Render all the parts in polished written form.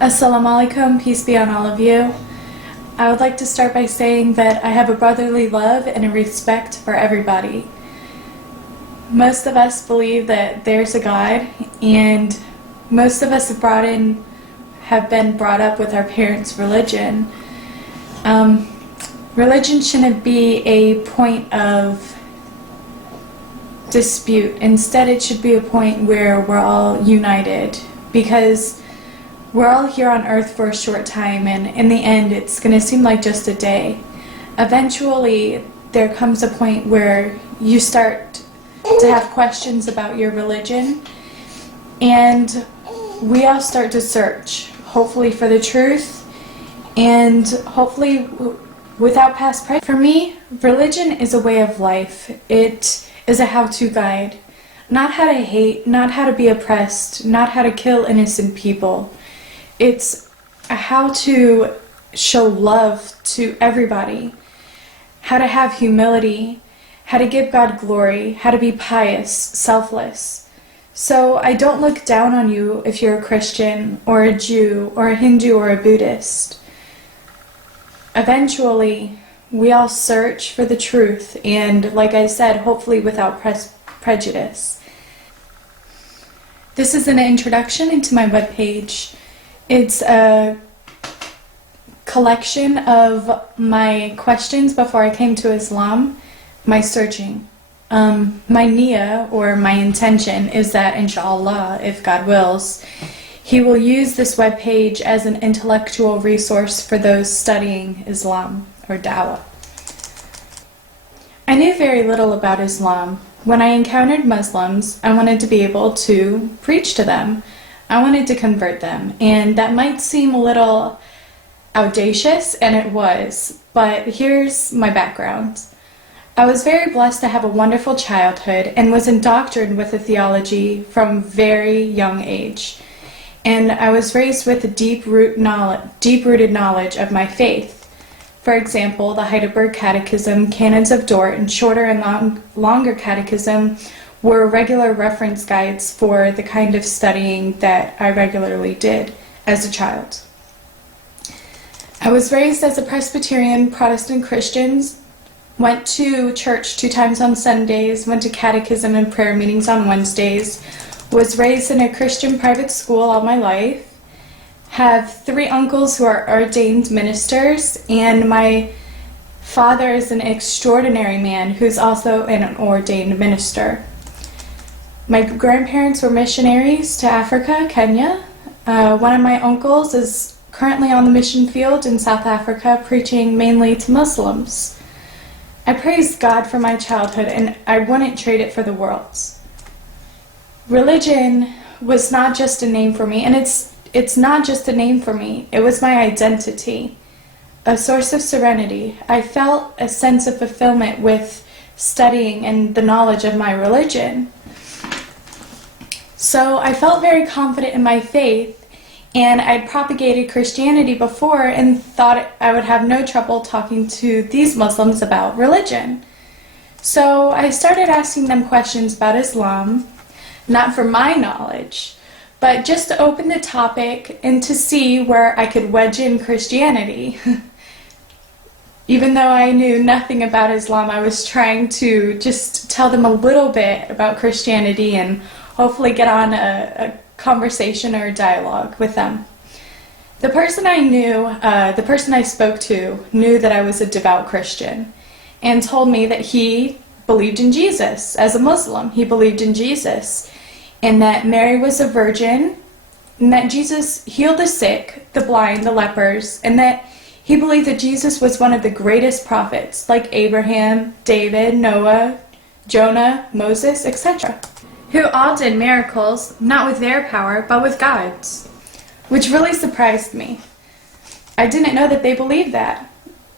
Assalamu alaikum, peace be on all of you. I would like to start by saying that I have a brotherly love and a respect for everybody. Most of us believe that there's a God, and most of us have been brought up with our parents' religion. Religion shouldn't be a point of dispute. Instead, it should be a point where we're all united, because we're all here on earth for a short time, and in the end it's going to seem like just a day. Eventually there comes a point where you start to have questions about your religion, and we all start to search, hopefully for the truth, and hopefully without past prejudice. For me, religion is a way of life. It is a how-to guide. Not how to hate, not how to be oppressed, not how to kill innocent people. It's how to show love to everybody, how to have humility, how to give God glory, how to be pious, selfless. So I don't look down on you if you're a Christian or a Jew or a Hindu or a Buddhist. Eventually, we all search for the truth, and like I said, hopefully without prejudice. This is an introduction into my webpage. It's a collection of my questions before I came to Islam, my searching. My niyyah, or my intention, is that inshallah, if God wills, He will use this webpage as an intellectual resource for those studying Islam or Dawah. I knew very little about Islam. When I encountered Muslims, I wanted to be able to preach to them. I wanted to convert them, and that might seem a little audacious, and it was, but here's my background. I was very blessed to have a wonderful childhood and was indoctrinated with a theology from very young age. And I was raised with a deep-rooted knowledge of my faith. For example, the Heidelberg Catechism, Canons of Dort, and shorter and longer catechism were regular reference guides for the kind of studying that I regularly did as a child. I was raised as a Presbyterian Protestant Christian, went to church 2 times on Sundays, went to catechism and prayer meetings on Wednesdays, was raised in a Christian private school all my life, have 3 uncles who are ordained ministers, and my father is an extraordinary man who's also an ordained minister. My grandparents were missionaries to Africa, Kenya. One of my uncles is currently on the mission field in South Africa, preaching mainly to Muslims. I praise God for my childhood, and I wouldn't trade it for the world. Religion was not just a name for me, and it's not just a name for me. It was my identity, a source of serenity. I felt a sense of fulfillment with studying and the knowledge of my religion. So I felt very confident in my faith, and I'd propagated Christianity before and thought I would have no trouble talking to these Muslims about religion. So I started asking them questions about Islam, not for my knowledge, but just to open the topic and to see where I could wedge in Christianity. Even though I knew nothing about Islam, I was trying to just tell them a little bit about Christianity and hopefully get on a conversation or a dialogue with them. The person I spoke to knew that I was a devout Christian and told me that he believed in Jesus. As a Muslim, he believed in Jesus, and that Mary was a virgin, and that Jesus healed the sick, the blind, the lepers, and that he believed that Jesus was one of the greatest prophets, like Abraham, David, Noah, Jonah, Moses, etc., who all did miracles, not with their power, but with God's, which really surprised me. I didn't know that they believed that.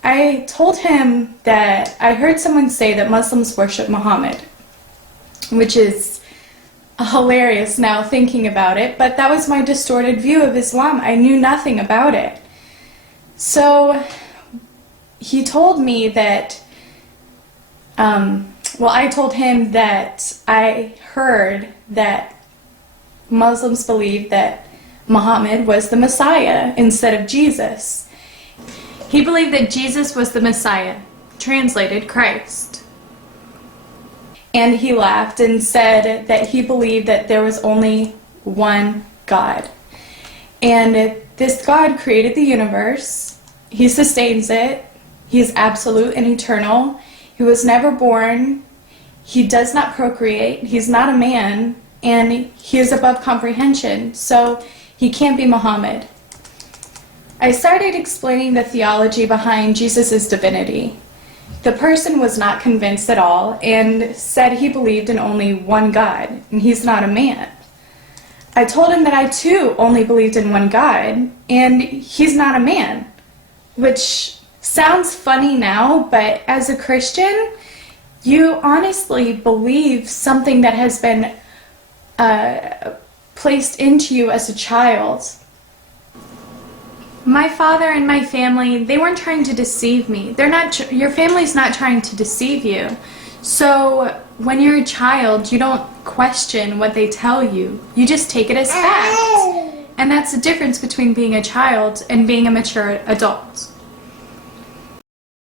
I told him that I heard someone say that Muslims worship Muhammad, which is hilarious now thinking about it, but that was my distorted view of Islam. I knew nothing about it. So he told me that I told him that I heard that Muslims believe that Muhammad was the Messiah instead of Jesus. He believed that Jesus was the Messiah, translated Christ. And he laughed and said that he believed that there was only one God. And this God created the universe. He sustains it. He is absolute and eternal. He was never born. He does not procreate. He's not a man. And he is above comprehension. So he can't be Muhammad. I started explaining the theology behind Jesus' divinity. The person was not convinced at all and said he believed in only one God, and he's not a man. I told him that I too only believed in one God, and he's not a man, which sounds funny now, but as a Christian, you honestly believe something that has been placed into you as a child. My father and my family, they weren't trying to deceive me. Your family's not trying to deceive you. So when you're a child, you don't question what they tell you. You just take it as fact. And that's the difference between being a child and being a mature adult.